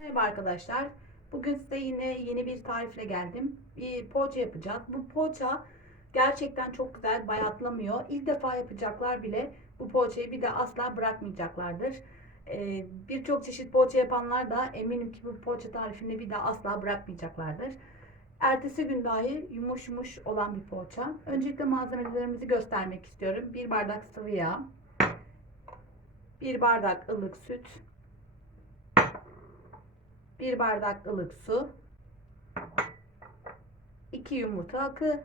Merhaba arkadaşlar. Bugün size yine yeni bir tarifle geldim. Bir poğaça yapacağız. Bu poğaça gerçekten çok güzel bayatlamıyor. İlk defa yapacaklar bile bu poğaçayı bir de asla bırakmayacaklardır. Ee, Birçok çeşit poğaça yapanlar da eminim ki bu poğaça tarifini bir daha asla bırakmayacaklardır. Ertesi gün dahi yumuş yumuş olan bir poğaça. Öncelikle malzemelerimizi göstermek istiyorum. Bir bardak sıvı yağ, bir bardak ılık süt, 1 bardak ılık su, 2 yumurta akı,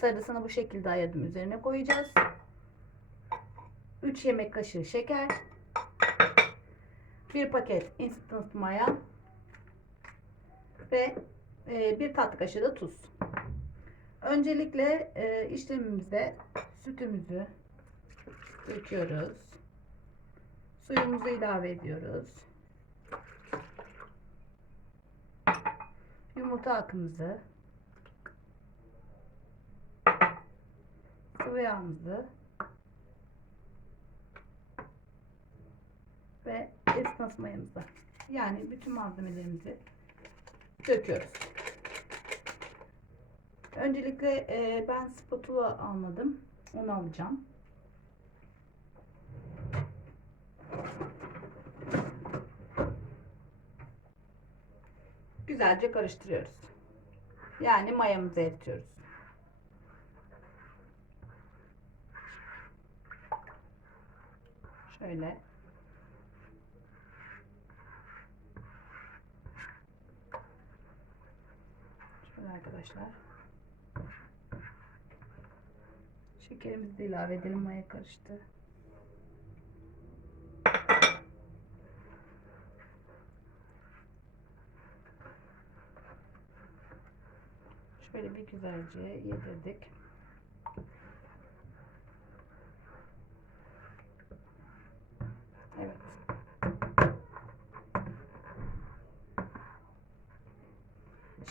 sarısını bu şekilde ayırdım üzerine koyacağız. 3 yemek kaşığı şeker, 1 paket instant maya ve 1 tatlı kaşığı da tuz. Öncelikle e, işlemimizde sütümüzü döküyoruz. Suyumuzu ilave ediyoruz. Yumurta akımızı, sıvı yağımızı ve esnaf mayamızı yani bütün malzemelerimizi döküyoruz. Öncelikle e, ben spatula almadım. Onu alacağım. Güzelce karıştırıyoruz. Yani mayamızı eritiyoruz. Şöyle. Şöyle arkadaşlar. Şekerimizi ilave edelim. Maya karıştı. Şöyle bir güzelce yedirdik. Evet.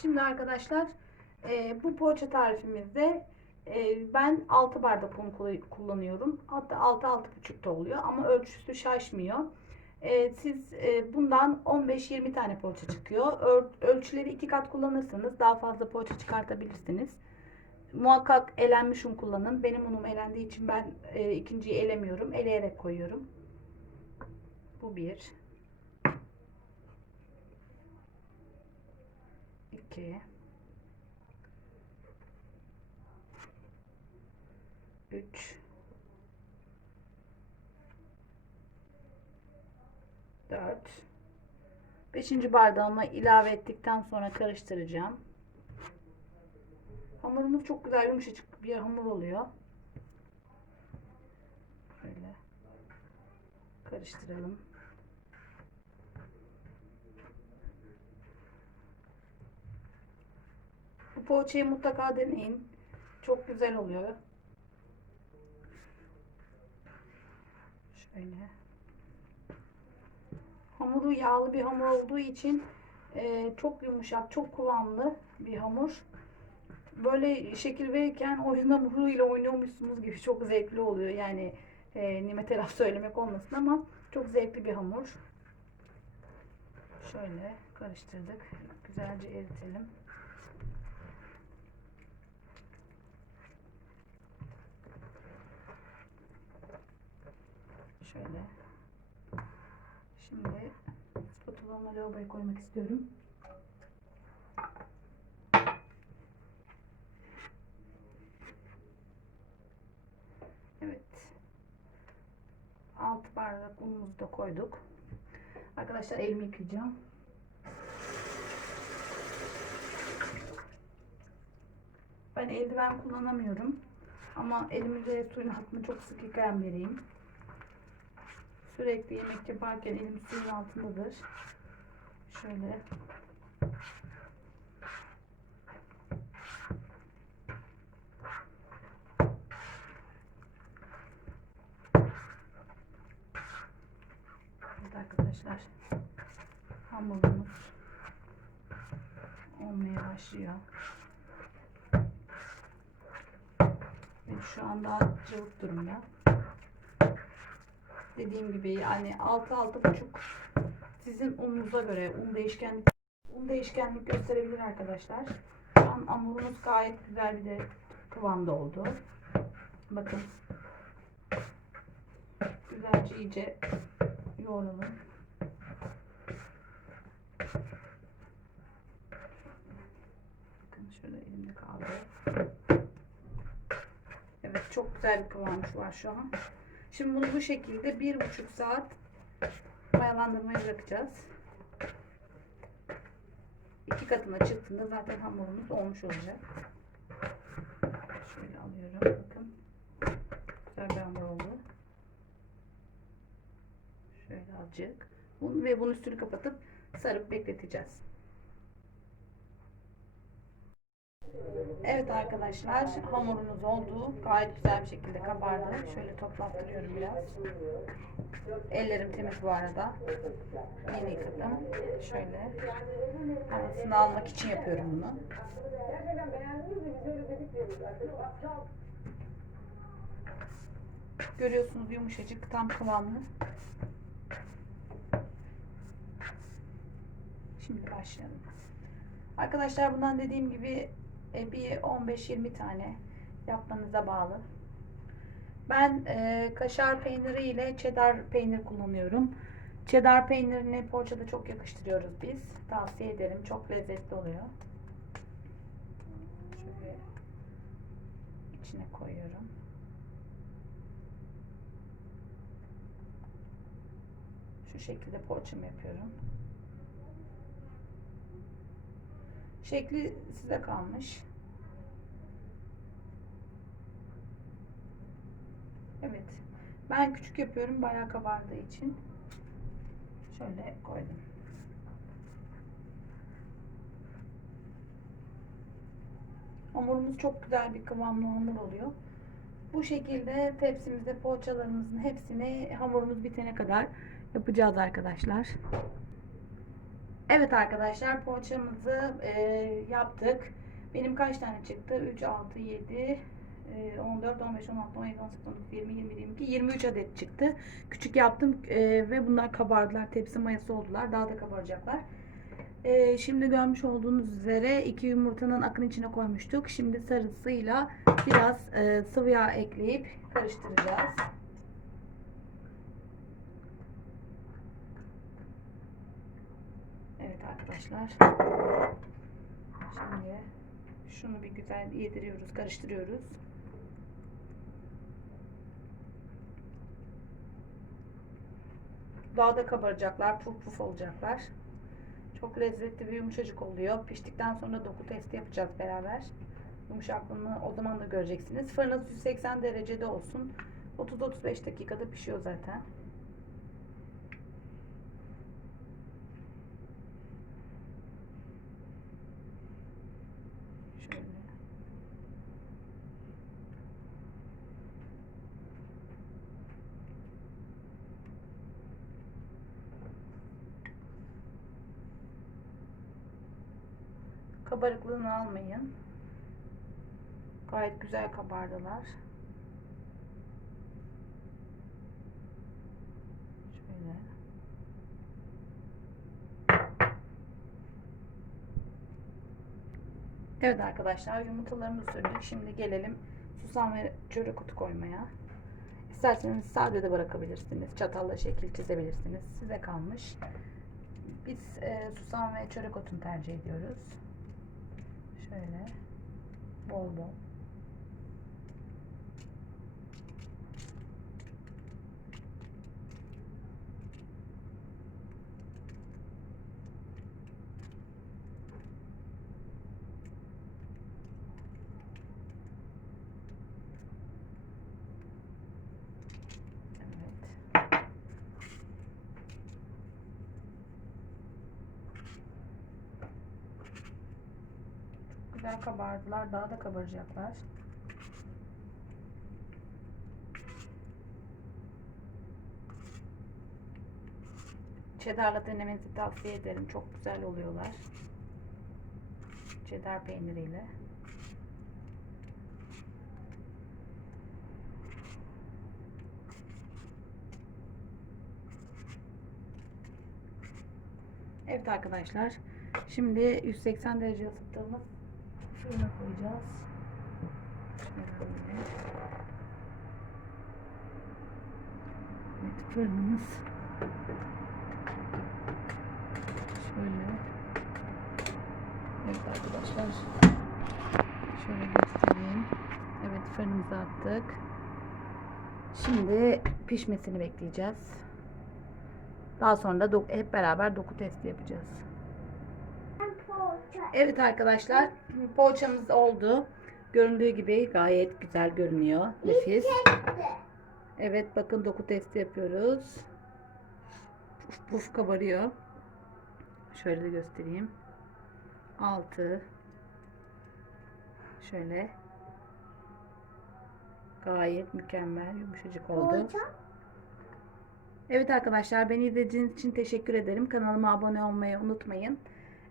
Şimdi arkadaşlar e, bu poğaça tarifimizde e, ben 6 bardak un kullanıyorum. Hatta 6-6,5 da oluyor ama ölçüsü şaşmıyor. E, siz e, bundan 15-20 tane poğaça çıkıyor. Öl ölçüleri iki kat kullanırsanız daha fazla poğaça çıkartabilirsiniz. Muhakkak elenmiş un kullanın. Benim unum elendiği için ben e, ikinciyi elemiyorum. Eleyerek koyuyorum. Bu bir. İki. Üç. 4 5. bardağıma ilave ettikten sonra karıştıracağım. Hamurumuz çok güzel yumuşacık bir hamur oluyor. Böyle karıştıralım. Bu poğaçayı mutlaka deneyin. Çok güzel oluyor. Şöyle hamuru yağlı bir hamur olduğu için e, çok yumuşak, çok kıvamlı bir hamur. Böyle şekil verirken oyun hamuruyla oynuyormuşsunuz gibi çok zevkli oluyor. Yani e, nimete laf söylemek olmasın ama çok zevkli bir hamur. Şöyle karıştırdık. Güzelce eritelim. Şöyle Şimdi spatulamı lavaboya koymak istiyorum. Evet. 6 bardak unumuzu da koyduk. Arkadaşlar elimi yıkayacağım. Ben eldiven kullanamıyorum. Ama elimize suyun altını çok sık yıkayan biriyim. Sürekli yemek yaparken elim suyun altındadır. Şöyle. Evet arkadaşlar. Hamurumuz olmaya başlıyor. Ve şu anda cıvık durumda dediğim gibi yani 6 buçuk Sizin ununuza göre un değişkenlik un değişkenlik gösterebilir arkadaşlar. Şu an hamurumuz gayet güzel bir de kıvamda oldu. Bakın. Güzelce iyice yoğuralım. Bakın şurada elimde kaldı. Evet çok güzel bir kıvamı var şu an. Şimdi bunu bu şekilde bir buçuk saat mayalandırmaya bırakacağız. İki katına çıktığında zaten hamurumuz olmuş olacak. Şöyle alıyorum. Bakın. Güzel bir hamur oldu. Şöyle azıcık. Bunu ve bunun üstünü kapatıp sarıp bekleteceğiz. Evet arkadaşlar hamurumuz oldu. Gayet güzel bir şekilde kabardı. Şöyle toplattırıyorum biraz. Ellerim temiz bu arada. Yeni yıkadım. Şöyle. Havasını almak için yapıyorum bunu. Görüyorsunuz yumuşacık tam kıvamlı. Şimdi başlayalım. Arkadaşlar bundan dediğim gibi bir 15-20 tane yapmanıza bağlı. Ben e, kaşar peyniri ile cheddar peynir kullanıyorum. Cheddar peynirini poğaçada çok yakıştırıyoruz biz. Tavsiye ederim. Çok lezzetli oluyor. Şöyle içine koyuyorum. Şu şekilde poğaçamı yapıyorum. Şekli size kalmış. Evet. Ben küçük yapıyorum bayağı kabardığı için. Şöyle koydum. Hamurumuz çok güzel bir kıvamlı hamur oluyor. Bu şekilde tepsimizde poğaçalarımızın hepsini hamurumuz bitene kadar yapacağız arkadaşlar. Evet arkadaşlar poğaçamızı e, yaptık. Benim kaç tane çıktı? 3, 6, 7, 14, 15, 16, 17, 18, 19, 20, 21, 22, 23 adet çıktı. Küçük yaptım e, ve bunlar kabardılar. Tepsi mayası oldular. Daha da kabaracaklar. E, şimdi görmüş olduğunuz üzere iki yumurtanın akın içine koymuştuk. Şimdi sarısıyla biraz e, sıvı yağ ekleyip karıştıracağız. Evet arkadaşlar. Şimdi şunu bir güzel yediriyoruz, karıştırıyoruz. Daha da kabaracaklar, puf puf olacaklar. Çok lezzetli ve yumuşacık oluyor. Piştikten sonra doku testi yapacağız beraber. Yumuşaklığını o zaman da göreceksiniz. Fırınız 180 derecede olsun. 30-35 dakikada pişiyor zaten. Şöyle. Kabarıklığını almayın. Gayet güzel kabardılar. Şöyle. Evet arkadaşlar yumurtalarımızı sürdük. Şimdi gelelim susam ve çörek otu koymaya. İsterseniz sade de bırakabilirsiniz. Çatalla şekil çizebilirsiniz. Size kalmış. Biz e, susam ve çörek otunu tercih ediyoruz. Şöyle bol bol. Evet. Güzel kabardılar. Daha da kabaracaklar. Cheddar'la denemenizi tavsiye ederim. Çok güzel oluyorlar. Cheddar peyniriyle. Evet arkadaşlar. Şimdi 180 derece ısıttığımız fırına koyacağız. Şöyle. Evet fırınımız şöyle. Evet arkadaşlar. Şöyle göstereyim. Evet fırınımıza attık. Şimdi pişmesini bekleyeceğiz. Daha sonra da hep beraber doku testi yapacağız. Evet arkadaşlar poğaçamız oldu. Göründüğü gibi gayet güzel görünüyor. Nefis. Evet bakın doku testi yapıyoruz. Puf puf kabarıyor. Şöyle de göstereyim. Altı. Şöyle. Gayet mükemmel yumuşacık oldu. Evet arkadaşlar beni izlediğiniz için teşekkür ederim. Kanalıma abone olmayı unutmayın.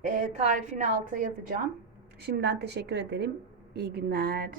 Ee, tarifini alta yazacağım. Şimdiden teşekkür ederim. İyi günler.